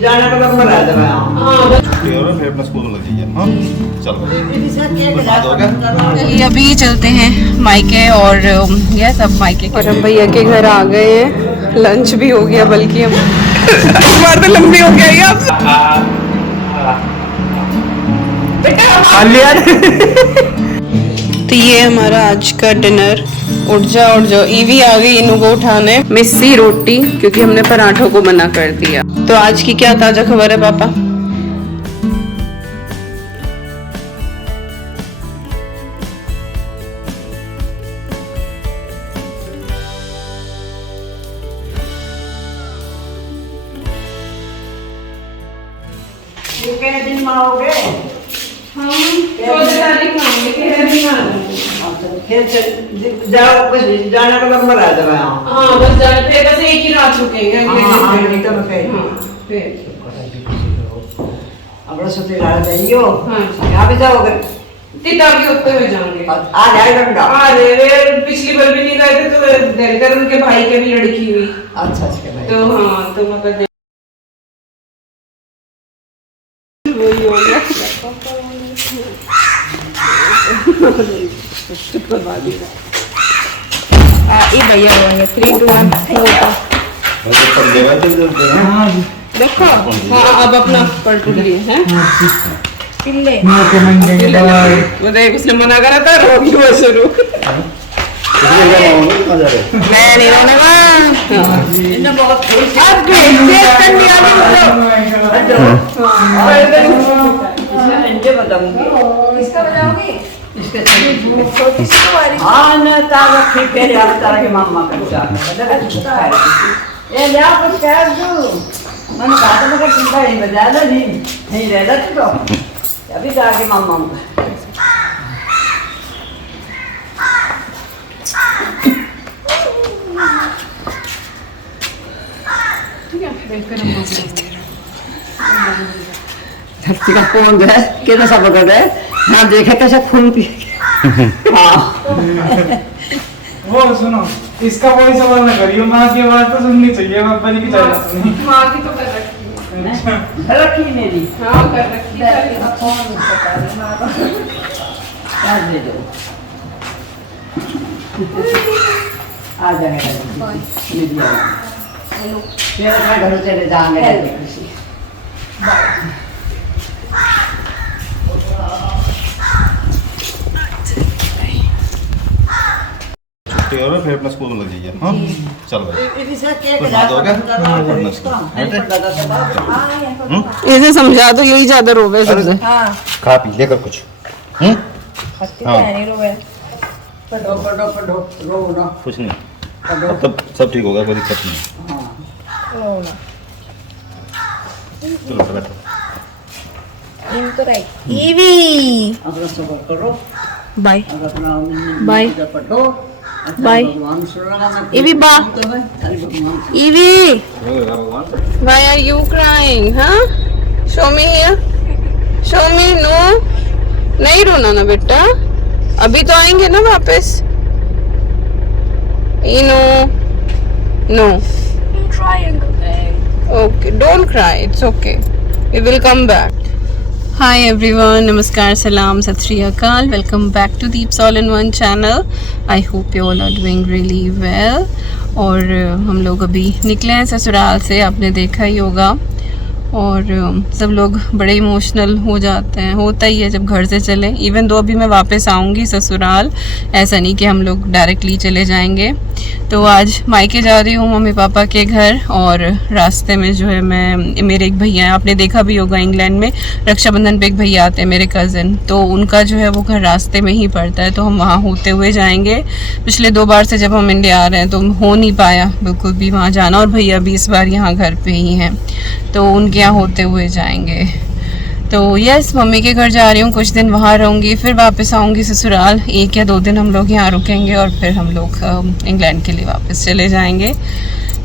जाने का नंबर आ जाएगा। हाँ छुट्टी हो रहा है फिर अपना स्कूल लग जाइए। हाँ चलो चलिए अभी चलते हैं मायके और ये सब मायके और हम भैया के घर आ गए हैं। लंच भी हो गया बल्कि हम बार तो लंबी हो गई अब तो ये हमारा आज का डिनर। उठ जाओ ईवी आ गई इनू को उठाने। मिस्सी रोटी क्योंकि हमने पराठों को मना कर दिया। तो आज की क्या ताजा खबर है पापा? कितने दिन मारोगे? हम 14 तारीख को आएंगे, 13 दिन फिर जाओ बस जाने का नंबर आ जाएगा। हाँ बस जाए फिर बस एक ही रात रुकेंगे। अपना सोते ला जाइयो। हाँ यहाँ भी जाओगे? तीता भी होते हुए जाएंगे। आ जाए घंटा। अरे पिछली बार भी नहीं गए थे तो देवघर उनके भाई के भी लड़की हुई। अच्छा अच्छा भाई। तो हाँ तो मतलब वही हो गया। ये भैया होंगे 3 2 1 देखो। हाँ अब अपना पलट लिए हैं किल्ले। वो देख उसने मना करा था रोगी वो शुरू। मैं नहीं रोने वाला। बहुत इसका बताओगे? हाँ न तारा ठीक है यार तारा के मामा का चाह ये ले आप कुछ कह दो मन काट में कर चिंता नहीं बजा लो नहीं रहता तो अभी जाके मामा धरती का कौन है कितना सब कर है ना देखे कैसे खून पी। वो सुनो इसका कोई सवाल ना करियो। माँ की आवाज तो सुननी चाहिए, पापा जी की चाहिए सुनी। माँ की तो कर रखी है। रखी मेरी। हाँ कर रखी है। दे दो आ जाएगा फिर अपने घर चले जाएंगे। छुट्टी हो रहा है फिर अपना स्कूल लग जाइए। हाँ चलो इसे समझा तो यही ज्यादा रोवे सबसे। खा पी लेकर कुछ। कुछ नहीं तब सब ठीक होगा, कोई दिक्कत नहीं। चलो बैठो। बाय बाय बाय ईवी बा ईवी व्हाई आर यू क्राइंग? हाँ show me here show me. No नहीं रोना ना बेटा, अभी तो आएंगे ना वापस। No no okay don't cry it's okay we will come back. Hi everyone, नमस्कार, सलाम, सत श्री अकाल। Welcome back to Deeps all in one channel. I hope you all are doing really well. और हम लोग अभी निकले हैं ससुराल से, आपने देखा ही होगा। और सब लोग बड़े इमोशनल हो जाते हैं, होता ही है जब घर से चलें। इवन दो अभी मैं वापस आऊँगी ससुराल, ऐसा नहीं कि हम लोग डायरेक्टली चले जाएंगे। तो आज मायके जा रही हूँ मम्मी पापा के घर। और रास्ते में जो है मैं मेरे एक भैया हैं, आपने देखा भी होगा इंग्लैंड में रक्षाबंधन पे एक भैया आते हैं मेरे कज़न, तो उनका जो है वो घर रास्ते में ही पड़ता है। तो हम वहाँ होते हुए जाएंगे। पिछले 2 बार से जब हम इंडिया आ रहे हैं तो हो नहीं पाया बिल्कुल भी वहाँ जाना। और भैया भी इस बार यहाँ घर पे ही हैं, तो उनके यहाँ होते हुए जाएंगे। तो यस मम्मी के घर जा रही हूँ, कुछ दिन वहाँ रहूँगी, फिर वापस आऊँगी ससुराल। 1 या 2 दिन हम लोग यहाँ रुकेंगे और फिर हम लोग इंग्लैंड के लिए वापस चले जाएंगे।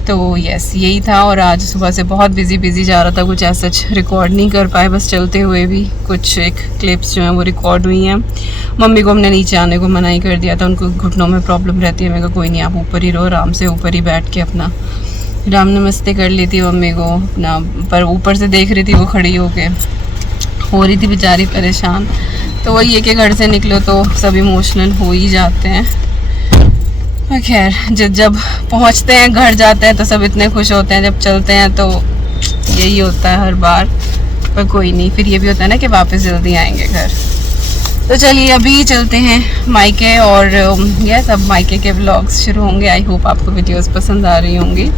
तो यस यही था। और आज सुबह से बहुत बिजी जा रहा था, कुछ ऐसा रिकॉर्ड नहीं कर पाए, बस चलते हुए भी कुछ एक क्लिप्स जो हैं वो रिकॉर्ड हुई हैं। मम्मी को हमने नीचे आने को मना ही कर दिया था, उनको घुटनों में प्रॉब्लम रहती है। मैं कहा कोई नहीं, आप ऊपर ही रहो, आराम से ऊपर ही बैठ के अपना राम नमस्ते कर ली थी मम्मी को ना, पर ऊपर से देख रही थी वो खड़ी होके, हो रही थी बेचारी परेशान। तो वही है कि घर से निकलो तो सब इमोशनल हो ही जाते हैं। पर खैर जब पहुंचते हैं, घर जाते हैं तो सब इतने खुश होते हैं, जब चलते हैं तो यही होता है हर बार। पर कोई नहीं, फिर ये भी होता है ना कि वापस जल्दी आएंगे घर। तो चलिए अभी चलते हैं मायके, और यस अब मायके के व्लॉग्स शुरू होंगे। आई होप आपको वीडियोस पसंद आ रही होंगी।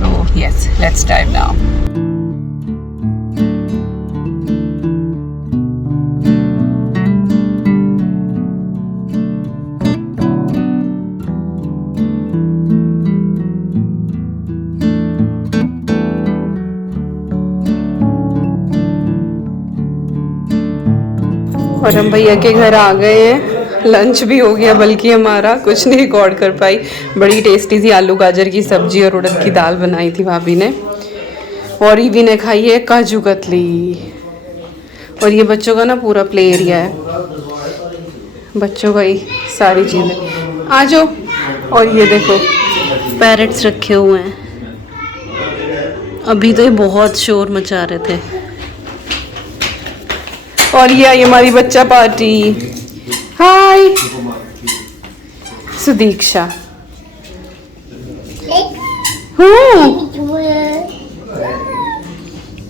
तो यस, लेट्स स्टार्ट नाउ। और हम भैया के घर आ गए हैं, लंच भी हो गया, बल्कि हमारा कुछ नहीं रिकॉर्ड कर पाई। बड़ी टेस्टी सी आलू गाजर की सब्जी और उड़द की दाल बनाई थी भाभी ने, और ईवी ने खाई है काजू कतली। और ये बच्चों का ना पूरा प्ले एरिया है, बच्चों का ही सारी चीज़ें। आ जाओ। और ये देखो पैरट्स रखे हुए हैं, अभी तो ये बहुत शोर मचा रहे थे। और ये आई हमारी बच्चा party. Hi Sudiksha.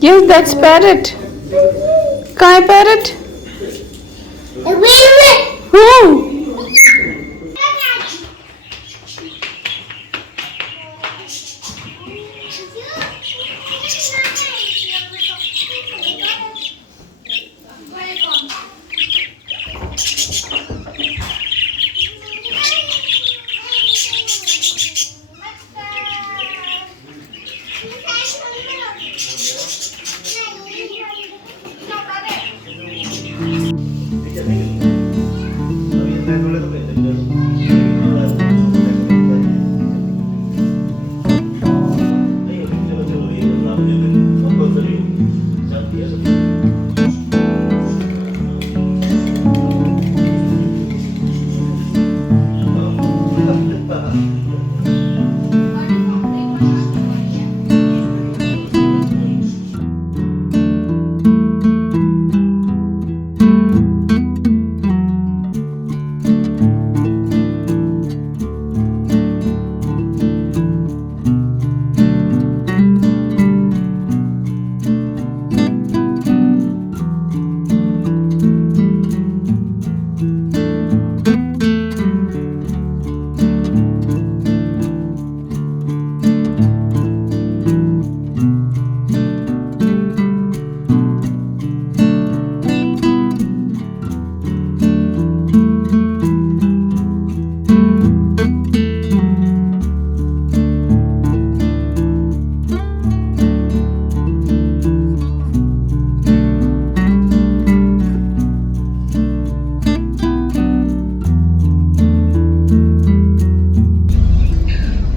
Yes that's parrot. कहाँ है पैरट?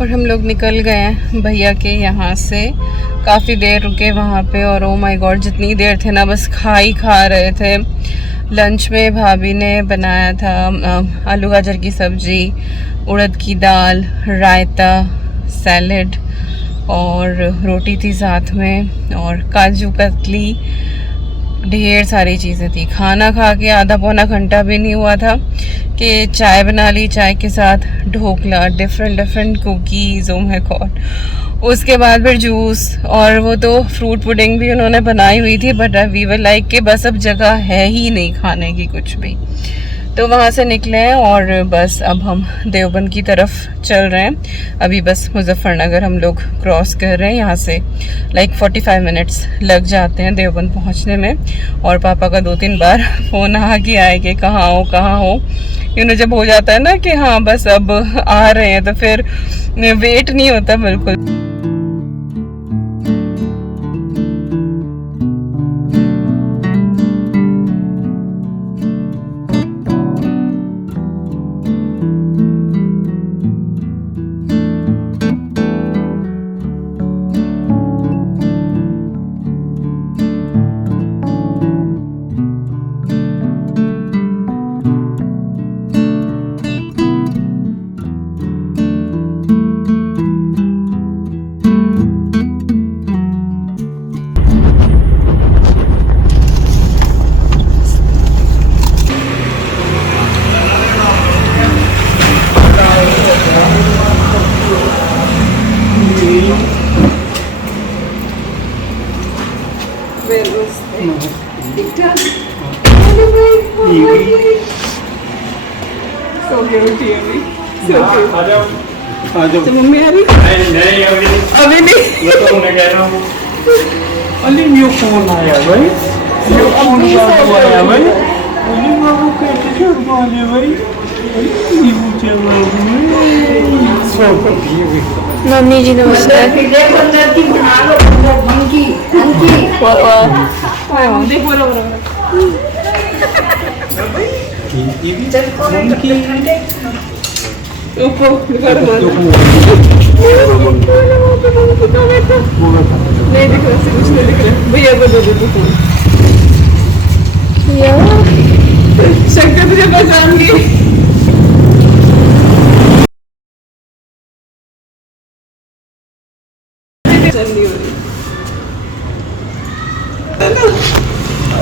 और हम लोग निकल गए हैं भैया के यहाँ से। काफ़ी देर रुके वहाँ पे, और ओ माय गॉड जितनी देर थे ना बस खा रहे थे। लंच में भाभी ने बनाया था आलू गाजर की सब्ज़ी, उड़द की दाल, रायता, सैलेड और रोटी थी साथ में, और काजू कतली, ढेर सारी चीज़ें थी। खाना खा के आधा पौना घंटा भी नहीं हुआ था कि चाय बना ली, चाय के साथ dhokla, different cookies, oh my God. उसके बाद फिर जूस, और वो तो फ्रूट पुडिंग भी उन्होंने बनाई हुई थी, बट वी वर लाइक कि बस अब जगह है ही नहीं खाने की कुछ भी। तो वहाँ से निकले हैं और बस अब हम देवबंद की तरफ चल रहे हैं। अभी बस मुजफ्फरनगर हम लोग क्रॉस कर रहे हैं। यहाँ से लाइक 45 मिनट्स लग जाते हैं देवबंद पहुँचने में। और पापा का 2-3 बार फ़ोन आ के आए कि कहाँ हो। जब हो जाता है ना कि हाँ बस अब आ रहे हैं, तो फिर वेट नहीं होता बिल्कुल। ठीक ठाक सो क्यूट ये भी आ जाओ आ जाओ। तो मम्मी आ रही नहीं अभी नहीं ये तो मैं कह रहा हूँ अली न्यू फोन आया भाई, न्यू फोन आया भाई, अली बाबू कैसे छोड़ पाए भाई, अली मुझे बाबू सो मम्मी जी नमस्कार देखो लड़की बना लो मंकी मंकी देखो ये भी उनकी नहीं दिख रहा से कुछ नहीं दिख रहा भैया को दे दो फोन शंकर तुझे पहचान गई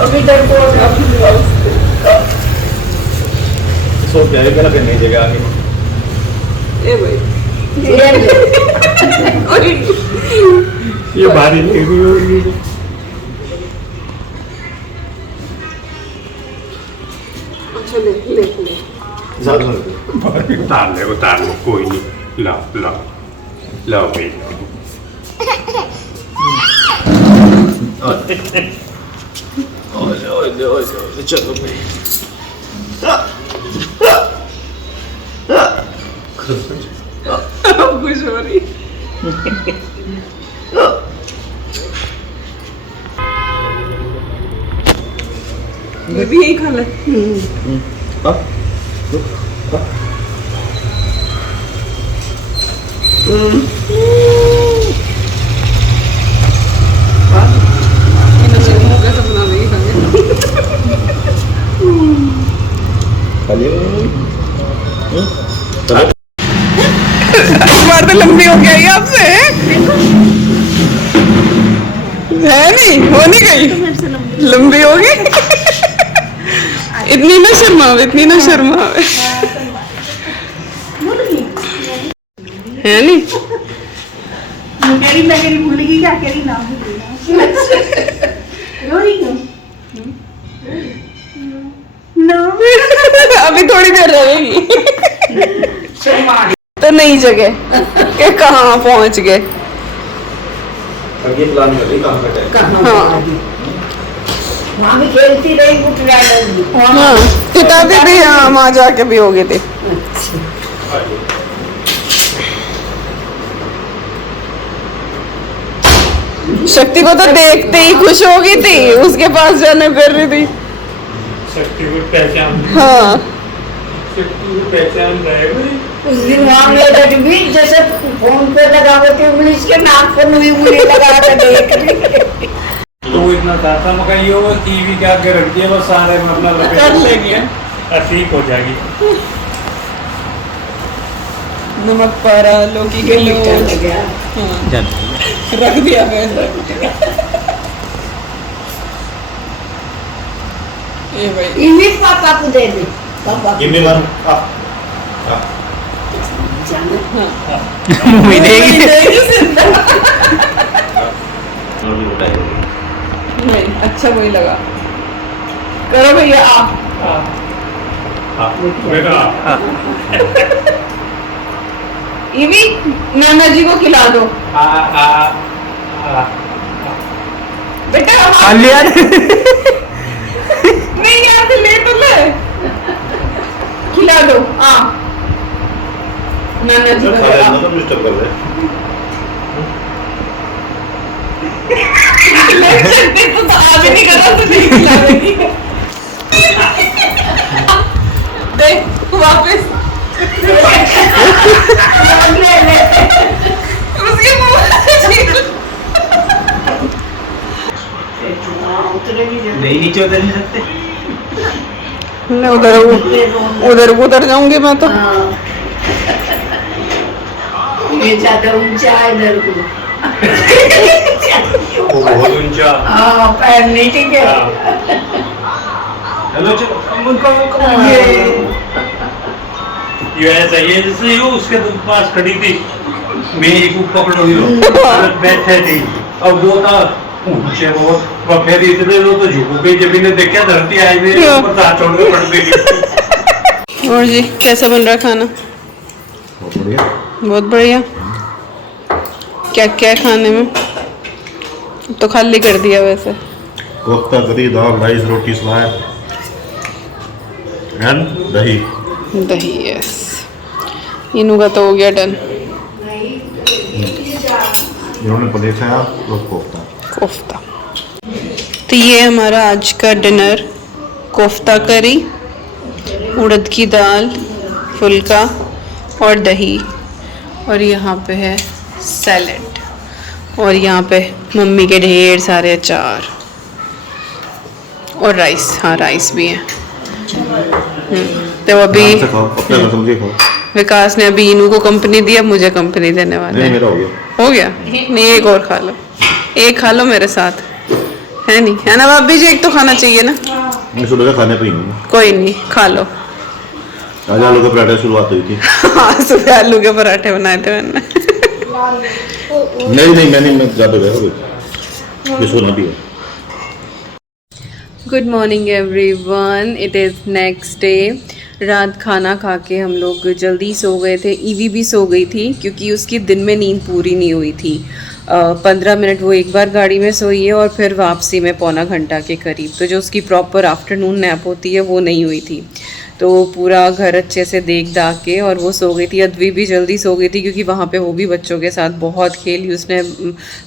अभी तक सो क्या है फिर नई जगह आगे ए भाई ये भारी लग रही होगी। अच्छा ले ले ले ज्यादा उतार ले कोई नहीं, लाओ लाओ लाओ भाई चलो भाई खुश हो रही ये भी यही खा ले बार तो लंबी हो गई आपसे है नहीं हो नहीं गई लंबी हो गई इतनी ना शर्मावे इतनी ना शर्मावे है नहीं मेरी भूल गई क्या करी ना रो रही हूँ अभी थोड़ी देर रहेगी तो नई जगह के कहाँ पहुंच गए अब ये प्लान कर रही कहाँ का टाइम हाँ वहाँ भी खेलती रही गुटरा हाँ किताबें भी हाँ वहाँ जाके भी हो गए थे शक्ति को तो देखते ही खुश हो गई थी उसके पास जाने कर रही थी शक्ति को पहचान, हाँ शक्ति को पहचान रहे भाई। उस दिन वहाँ मेरे भी जैसे फोन पे लगा हुआ थी उंगली के नाक पर भी उंगली लगा कर देख रही तो इतना चाहता मगर ये वो टीवी के आगे रख दिया वो सारे मतलब कर लेंगे ठीक हो जाएगी। नमक पारा लौकी के लोग हाँ, रख दिया वैसा ये भाई इन्हीं पापा को दे दे पापा ये मैं मारूं मूवी देगी नहीं अच्छा वही लगा करो भैया ये भी नाना जी को खिला दो बेटा नहीं यहाँ से ले तो ले खिला दो हाँ नाना जी को खिला मतलब डिस्टर्ब कर रहे तो आगे नहीं करा तो नहीं खिलाएगी देख वापस उसके मुंह नहीं नीचे उतर नहीं सकते मैं उधर उधर जाऊंगी मैं तो ये ज्यादा ऊंचा है इधर को बहुत ऊंचा हाँ पैर नहीं ठीक है हेलो चलो उनको ये ऐसा ये जैसे यो उसके पास खड़ी थी मेरी को पकड़ो यो बैठे थी अब वो था ऊंचे बहुत बफेर इतने लोग तो झुकोगे जब इन्हें देखा धरती आई में क्यों? ऊपर दांत छोड़ के पड़ देगी। और जी कैसा बन रहा खाना? बहुत बढ़िया। बहुत बढ़िया। क्या क्या है खाने में? तो खाली कर दिया वैसे। कोफ्ता, करी, दाल, राइस, रोटी, सलाद एंड दही। दही, यस। इनू का तो हो गया डन। इन्होंने पनीर खाया और कोफ्ता। कोफ्ता। तो ये हमारा आज का डिनर, कोफ्ता करी, उड़द की दाल, फुल्का और दही, और यहाँ पे है सैलेड, और यहाँ पे मम्मी के ढेर सारे अचार और राइस। हाँ, राइस भी है। तो अभी आराम से खाओ, अपने मौसम से खाओ। विकास ने अभी इनू को कंपनी दी, अब मुझे कंपनी देने वाला नहीं, है। मेरा हो गया। हो गया? नहीं, एक और खा लो, एक खा लो मेरे साथ, है नहीं? है ना भाभी जी? एक तो खाना चाहिए ना। मैं सुबह का खाने पे ही नहीं। कोई नहीं, खा लो। आज आलू के पराठे शुरुआत हुई थी। हाँ, सुबह आलू के पराठे बनाए थे मैंने। नहीं मैंने मैं ज़्यादा गया बिल्कुल नहीं पिया। Good morning everyone, it is next day. रात खाना खा के हम लोग जल्दी सो गए थे। ईवी भी सो गई थी क्योंकि उसकी दिन में नींद पूरी नहीं हुई थी। 15 मिनट वो एक बार गाड़ी में सोई है और फिर वापसी में पौना घंटा के करीब। तो जो उसकी प्रॉपर आफ्टरनून नैप होती है वो नहीं हुई थी। तो पूरा घर अच्छे से देख दाख के और वो सो गई थी। अद्वी भी जल्दी सो गई थी क्योंकि वहाँ पे वो भी बच्चों के साथ बहुत खेली, उसने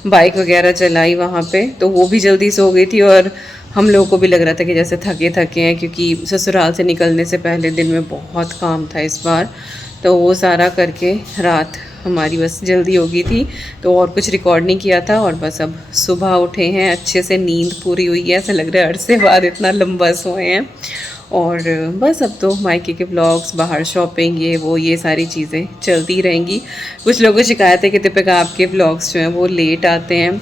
बाइक वगैरह चलाई वहाँ पे, तो वो भी जल्दी सो गई थी। और हम लोगों को भी लग रहा था कि जैसे थके थके हैं क्योंकि ससुराल से निकलने से पहले दिन में बहुत काम था इस बार। तो वो सारा करके रात हमारी बस जल्दी हो गई थी, तो और कुछ रिकॉर्ड नहीं किया था। और बस अब सुबह उठे हैं, अच्छे से नींद पूरी हुई है, ऐसा लग रहा है अरसे बाद इतना लंबा सोए हैं। और बस अब तो मायके के व्लॉग्स, बाहर शॉपिंग, ये सारी चीज़ें चलती रहेंगी। कुछ लोगों को शिकायत है कि दीपिका आपके व्लॉग्स जो हैं वो लेट आते हैं।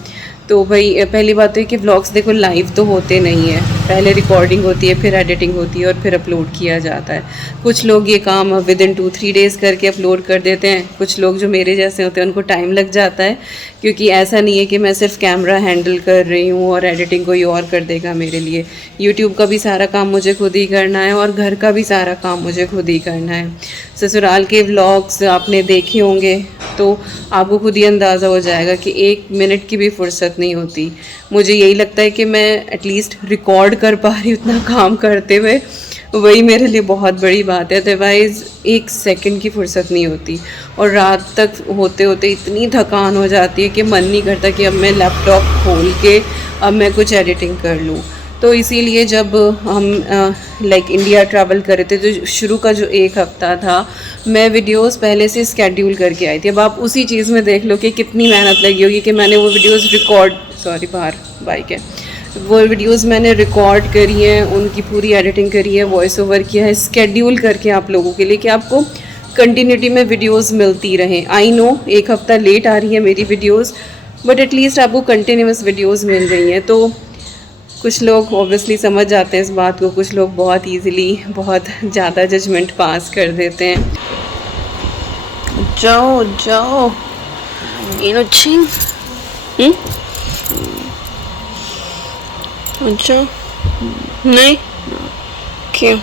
तो भाई पहली बात तो है कि व्लॉग्स देखो लाइव तो होते नहीं है, पहले रिकॉर्डिंग होती है, फिर एडिटिंग होती है और फिर अपलोड किया जाता है। कुछ लोग ये काम विद इन 2-3 डेज़ करके अपलोड कर देते हैं। कुछ लोग जो मेरे जैसे होते हैं उनको टाइम लग जाता है, क्योंकि ऐसा नहीं है कि मैं सिर्फ कैमरा हैंडल कर रही हूँ और एडिटिंग कोई और कर देगा मेरे लिए। यूट्यूब का भी सारा काम मुझे खुद ही करना है और घर का भी सारा काम मुझे खुद ही करना है। ससुराल के व्लॉग्स आपने देखे होंगे तो आपको खुद ही अंदाज़ा हो जाएगा कि 1 मिनट की भी फुर्सत नहीं होती। मुझे यही लगता है कि मैं एटलीस्ट रिकॉर्ड कर पा रही हूँ उतना काम करते हुए, वही मेरे लिए बहुत बड़ी बात है। अदरवाइज़ 1 सेकंड की फुर्सत नहीं होती और रात तक होते होते इतनी थकान हो जाती है कि मन नहीं करता कि अब मैं लैपटॉप खोल के अब मैं कुछ एडिटिंग कर लूँ। तो इसीलिए जब हम लाइक इंडिया ट्रैवल कर रहे थे तो शुरू का जो 1 हफ़्ता था मैं वीडियोस पहले से स्केड्यूल करके आई थी। अब आप उसी चीज़ में देख लो कि कितनी मेहनत लगी होगी कि मैंने वो वीडियोस बाहर बाइक है, वो वीडियोस मैंने रिकॉर्ड करी हैं, उनकी पूरी एडिटिंग करी है, वॉइस ओवर किया है, स्केड्यूल करके आप लोगों के लिए कि आपको कंटिन्यूटी में वीडियोस मिलती रहें। आई नो 1 हफ़्ता लेट आ रही है मेरी वीडियोस, बट एटलीस्ट आपको कंटिन्यूस वीडियोस मिल रही हैं। तो कुछ लोग ऑब्वियसली समझ जाते हैं इस बात को, कुछ लोग बहुत ईजिली बहुत ज़्यादा जजमेंट पास कर देते हैं। जाओ जाओ इनो चिंग अच्छा नहीं क्यों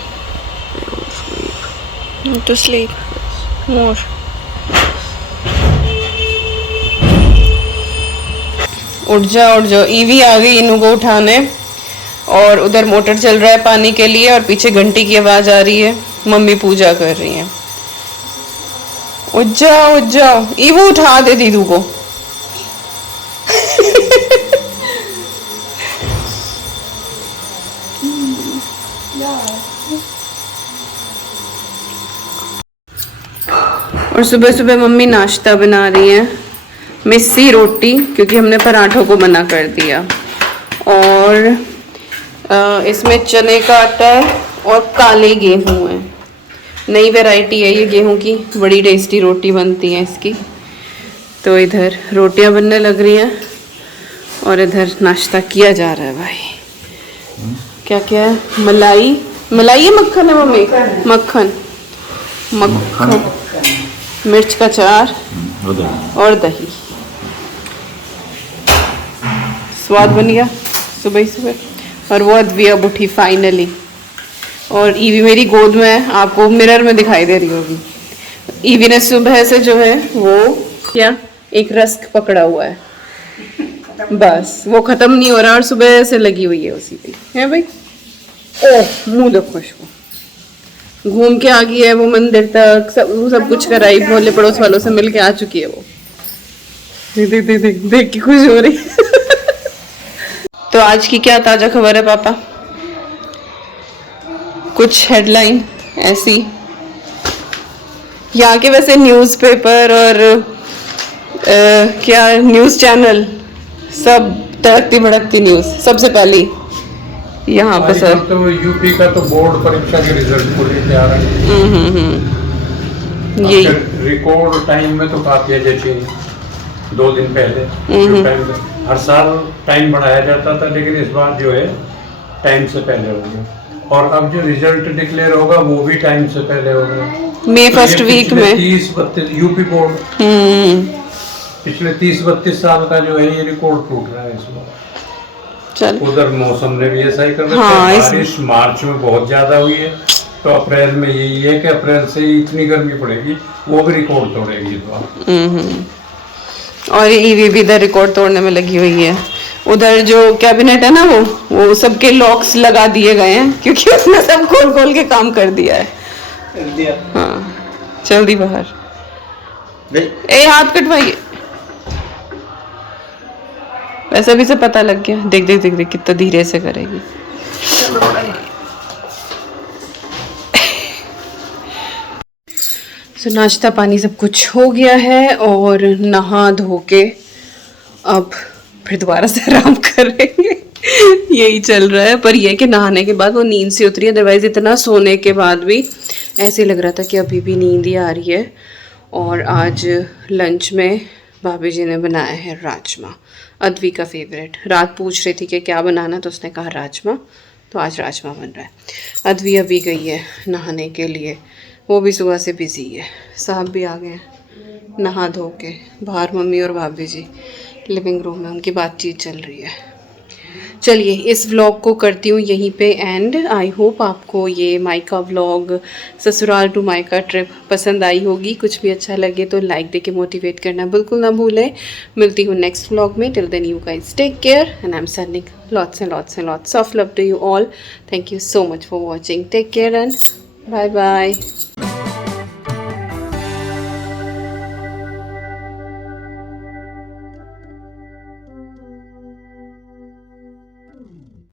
टू स्लीप मोर। उठ जाओ, ईवी आ गई इनू को उठाने और उधर मोटर चल रहा है पानी के लिए और पीछे घंटी की आवाज आ रही है, मम्मी पूजा कर रही हैं। उठ जाओ ईवू उठा दे दीदू को। और सुबह सुबह मम्मी नाश्ता बना रही हैं, मिस्सी रोटी, क्योंकि हमने पराठों को मना कर दिया। और इसमें चने का आटा है और काले गेहूं है, नई वैरायटी है ये गेहूं की, बड़ी टेस्टी रोटी बनती है इसकी। तो इधर रोटियां बनने लग रही हैं और इधर नाश्ता किया जा रहा है। भाई क्या क्या है? मलाई है, मक्खन है मम्मी? मक्खन, मिर्च का अचार और दही, स्वाद बन गया सुबह ही सुबह। और वो अद्वी अब उठी फाइनली, और ईवी मेरी गोद में है, आपको मिरर में दिखाई दे रही होगी। ईवी ने सुबह से जो है वो क्या एक रस्क पकड़ा हुआ है, बस वो खत्म नहीं हो रहा और सुबह से लगी हुई है उसी पे, है भाई। ओह मुंह देखो खुशबू, घूम के आ गई है वो मंदिर तक, सब कुछ कराई, मोहल्ले पड़ोस वालों से मिल के आ चुकी है वो। देख देख देख देख देख के खुश हो रही तो आज की क्या ताजा खबर है पापा? कुछ हेडलाइन ऐसी, यहाँ के वैसे न्यूज़पेपर और क्या न्यूज़ चैनल सब तड़कती भड़कती न्यूज़ सबसे पहले यहाँ पे सर। तो यूपी का तो बोर्ड परीक्षा के रिजल्ट को लेके आ रहा है। यही रिकॉर्ड टाइम में तो काफी है, जैसे 2 दिन पहले जो टाइम हर साल टाइम बढ़ाया जाता था, लेकिन इस बार जो है टाइम से पहले हो गया। और अब जो रिजल्ट डिक्लेयर होगा वो भी टाइम से पहले होगा, मई फर्स्ट वीक में। 30-32 यूपी बोर्ड पिछले 30-32 साल का जो है ये रिकॉर्ड टूट रहा है इस बार। चल उधर मौसम ने भी ऐसा ही कर रखा हाँ, है। बारिश मार्च में बहुत ज्यादा हुई है, तो अप्रैल में यही है कि अप्रैल से ही इतनी गर्मी पड़ेगी, वो भी रिकॉर्ड तोड़ेगी इस बार। और ईवी भी इधर रिकॉर्ड तोड़ने में लगी हुई है। उधर जो कैबिनेट है ना वो सबके लॉक्स लगा दिए गए हैं, क्योंकि उसने सब खोल खोल के काम कर दिया है। हाँ चल दी बाहर, ए हाथ कटवाइए। वैसे भी से पता लग गया, देख देख देख देख कितना धीरे से करेगी। तो नाश्ता पानी सब कुछ हो गया है और नहा धो के अब फिर दोबारा से आराम कर रहे हैं। यही चल रहा है, पर यह कि नहाने के बाद वो नींद से उतरी, अदरवाइज इतना सोने के बाद भी ऐसे लग रहा था कि अभी भी नींद ही आ रही है। और आज लंच में भाभी जी ने बनाया है राजमा, अद्वी का फेवरेट। रात पूछ रही थी कि क्या बनाना, तो उसने कहा राजमा, तो आज राजमा बन रहा है। अद्वी अभी गई है नहाने के लिए, वो भी सुबह से बिज़ी है। साहब भी आ गए हैं नहा धो के, बाहर मम्मी और भाभी जी लिविंग रूम में उनकी बातचीत चल रही है। चलिए इस व्लॉग को करती हूँ यहीं पे एंड। आई होप आपको ये मायका व्लॉग, ससुराल टू मायका ट्रिप पसंद आई होगी। कुछ भी अच्छा लगे तो लाइक दे के मोटिवेट करना बिल्कुल ना भूलें। मिलती हूँ नेक्स्ट व्लॉग में। Till then you guys take care and I am sending lots and lots of love to you all. Thank you so much for watching. Take care and bye bye.